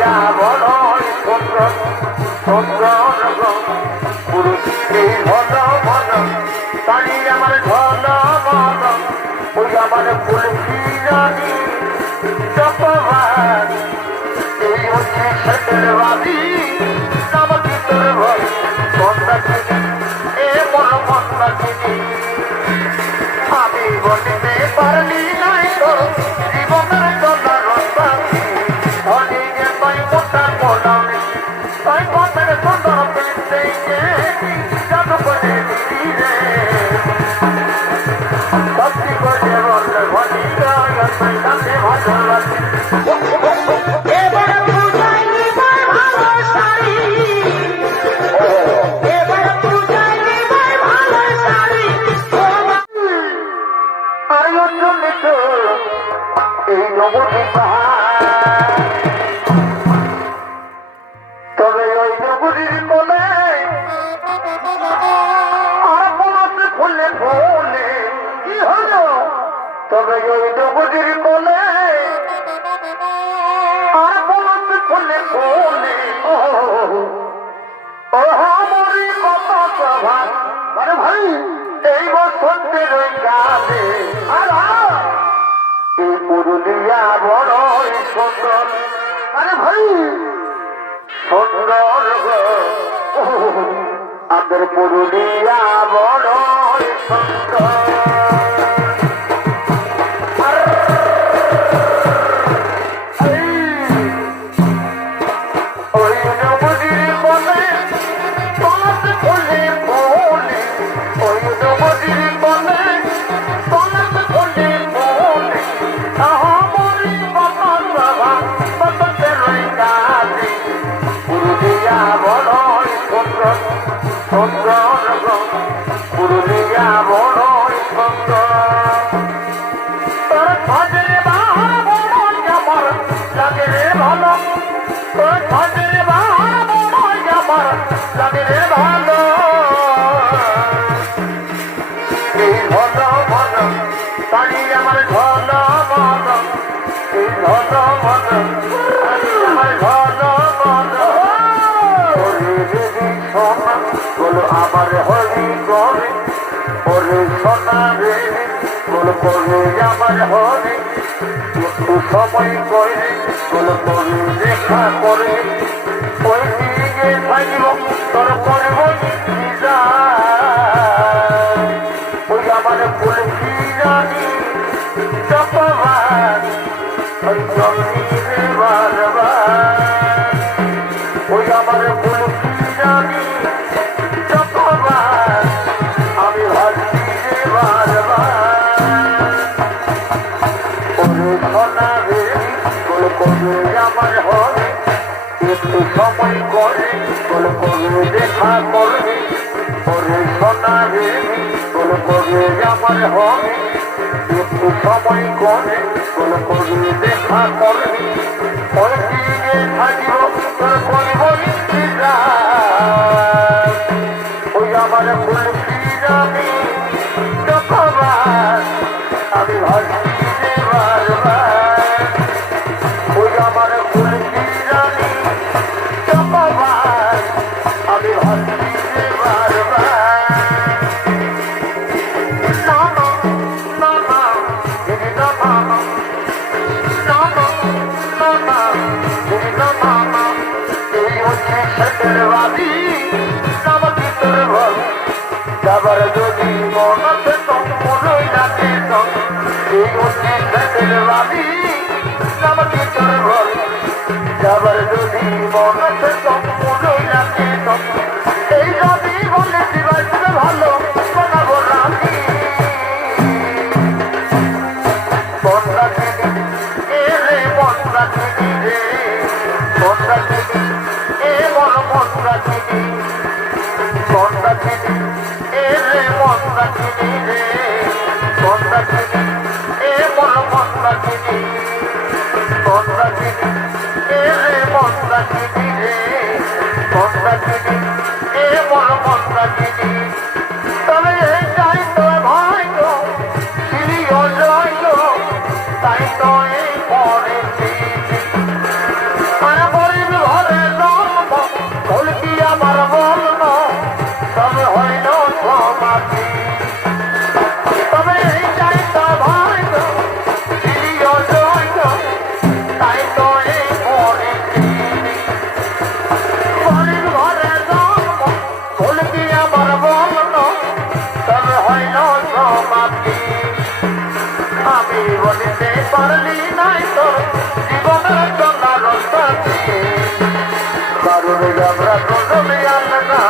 পুরুলিয়া বড়ই সুন্দর সুন্দর পুরুষে ঘন ঘন তাই আমার ঘন ঘন ওই আমার পুলকি রানী চপবাদ এই হচ্ছে সেটেলবাদী নামকি তোর ভয় মন্দাকিনী এ মন মন্দাকিনী আমি বলিতে পারলি নাই তো জীবনের চলার রাস্তাকে ধনী গে তাই মোটার মোলামে তাই পথের সুন্দর পিলতে জাদু করে দিলি রে সত্যি করে বললে ধনী তাই কাছে ভালোবাসি এই নবী তবে ওই নবীর কোলে আর মনতে ফুলে ফুলে কি হলো তবে ওই নবীর কোলে আর মনতে ফুলে ফুলে ও মরি কত সভা মানে ভাই এই বসন্তের ওই গানে আর এই পুরুলিয়া বড়ই সুন্দর আরে ভাই সুন্দর আমাদের পুরুলিয়া বড়ই সুন্দর ওই নবীর বলে পথ ফুলে ফুলে ওই নবীর বলে পথ ফুলে ফুলে আমরি বাবা বাবাতে রইকাতে পুরুলিয়া বড়ই সুন্দর সুন্দর পুরুলিয়া বড়ই সুন্দর তোর খোঁজের বাহার বড়ই আমার লাগে রে ভালো তোর খোঁজের বাহার বড়ই আমার লাগে রে ভালো এই ঘন ঘন তাই আমার ঘন ঘন এই ঘন ঘন আমার ঘন ঘন ওরে দেবী সোনা বলো আমার হরি করে ওরে সোনা রে বলো করে আমার হরি একটু সময় করে বলো করে দেখা করে ওই দিকে থাকিব তোর করব ওই আমার ফুলকি রানী চপবাদ ওই জমিরে বারবার ওই আমার ফুলকি রানী চপবাদ আমি ভাবছি রে বারবার ওরে সোনা রে গোল করে আমার হবে একটু সময় করে গোল করে দেখা করবে ওরে সোনা রে গোল করে আমার হবে একটু সময় করে গোল করে দেখা করবে ওই দিকে থাকিব তোর করব ওই আমার ফুলকি রানী চপবাদ আমি ভাবছি রে বারবার ওই আমার ফুলকি রানী চপবাদ আমি ভাবছি রে বারবার সেটেলবাদী নামকি তোর ভয় যাবার যদি মন আছে তমনই লাগে এই হচ্ছে সেটেলবাদী নামকি তোর ভয় যাবার যদি মন আছে তমনই লাগে এই যদি বলে দিবাই তুমি ভালো বানাবো রানী মন্দাকিনী এ রে মন্দাকিনী রে মন্দাকিনী এ মন মন্দাকিনী মন্দাকিনী এ রে মন্দাকিনী রে মন্দাকিনী এ মন মন্দাকিনী মন্দাকিনী এ রে মন্দাকিনী রে মন্দাকিনী এ মন মন্দাকিনী তবে যাই তো ভাই গো সিঁড়িও জয় গো তাই তো এই পরে আর বলি বলতে পারলি নাই তো জীবনের চলা রাস্তা কারণ আমরা দুজনে আলাদা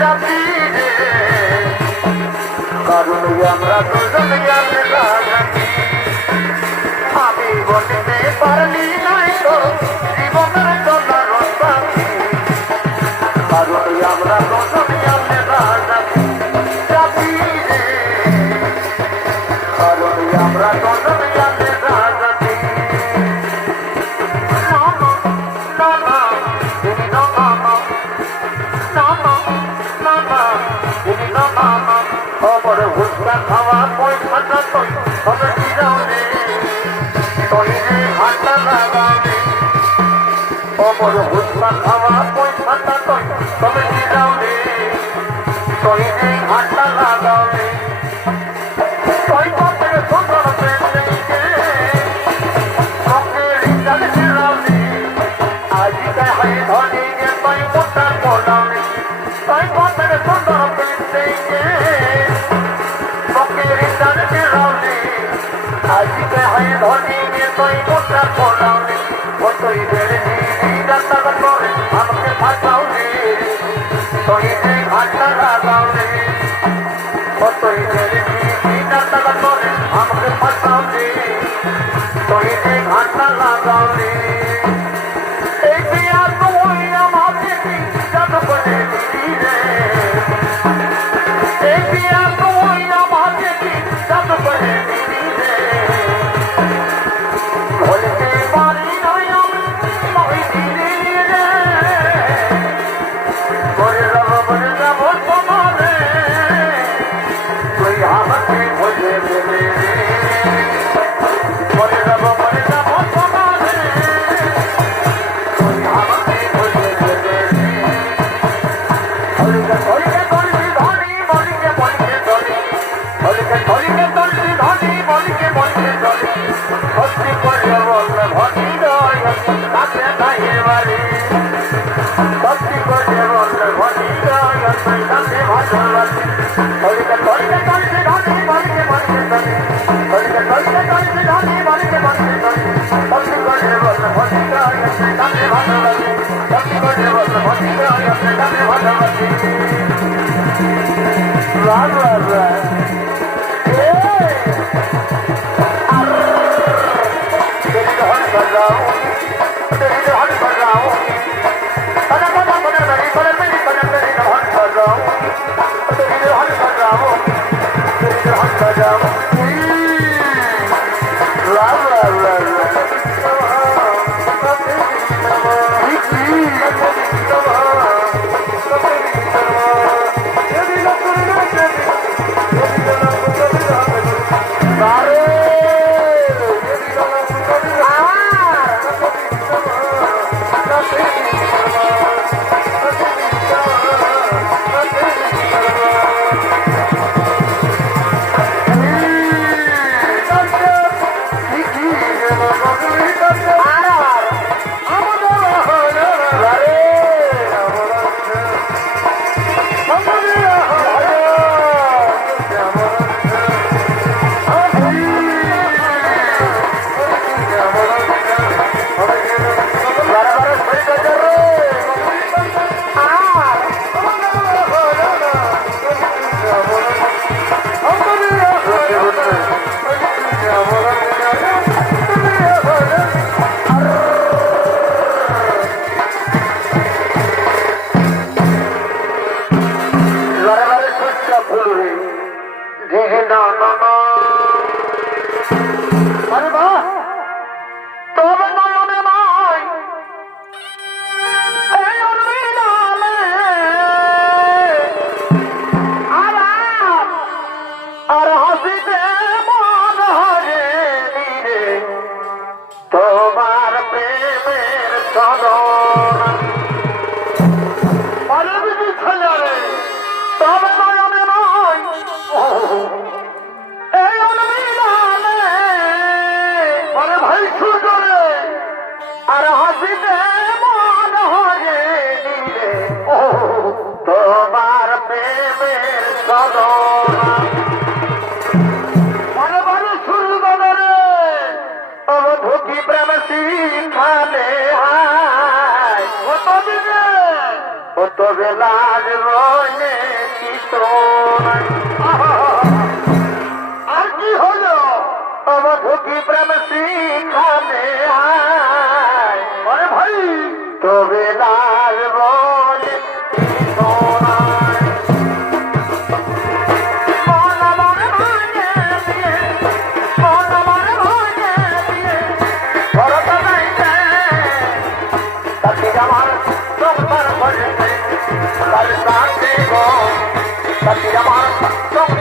জাতি রে কারণ আমরা দুজনে আলাদা জাতি আমি বলতে পারলি নাই তো জীবনের চলা রাস্তা কারণ আমরা দুজনে আলাদা জাতি রে কারণ আমরা দুজনে আলাদা জাতি খবর হুস্কা খাওয়া পয়সাটা তুই তবে কি যাওনে তুই যে ঘাটা লাগাবে খবর হুস্কা খাওয়া পয়সাটা তুই তবে কি যাওনে তুই যে ঘাটা লাগাবে তুই পথের সুন্দর প্রেমকে তোকে রিজাল ফেরাওনি আজিকে হাই ধনী গে তুই মোটা কোলাওনি তুই পথের সুন্দর প্রেমকে আজিকে হাই ধনী গে তুই মোটা কোলাওনি ও তুই বেড়ে যাতা করে আমাকে ফাঁসাওনি তুই যে ঘাটা লাগাওনি ও তুই বেড়ে যাতা করে আমাকে ফাঁসাওনি তুই যে ঘাটা লাগাওনি এই পিয়া তুই আমাকে জাদু করে দিলি রে এই পিয়া তুই আমাকে জাদু করে দিলি রে বলতে পারি নাই আমি দিলি রে বলে যাব তোমারে তুই আমাকে বলে দেবে বলে যাব তোমারে তুই আমাকে বলে দেবে হলিকে হলিকে ধরবি ধনি বলিকে বলিকে ধনি হলিকে হলিকে ধরবি ধনি বলিকে বলিকে ধনি সত্যি করে বললে ধনি নয় কাছে নাই বাড়ি সত্যি করে বললে ধনি নয় কাছে ভালোবাসি হলিকে হলিকে ধরবি ধনি বলিকে বলিকে ধনি হলিকে হলিকে ধরবি ধনি বলিকে বলিকে ধনি সত্যি করে বললে ধনি নয় কাছে ভালোবাসি সত্যি করে বললে ধনি নয় কাছে ভালোবাসি রা রা রা तेरी धन बजाओ तेरी धन बजाओ पदा पदा पदा मेरी पदा मेरी पदा तेरी धन बजाओ तेरी धन बजाओ तेरी धन बजाओ ला ला ला ला তবে লাজ বলে কিছু নাই। আর কি হলো অবধূকি প্রেম শিখানে আয় ভাই তবে লাজ বলে কিছু নাই। আমার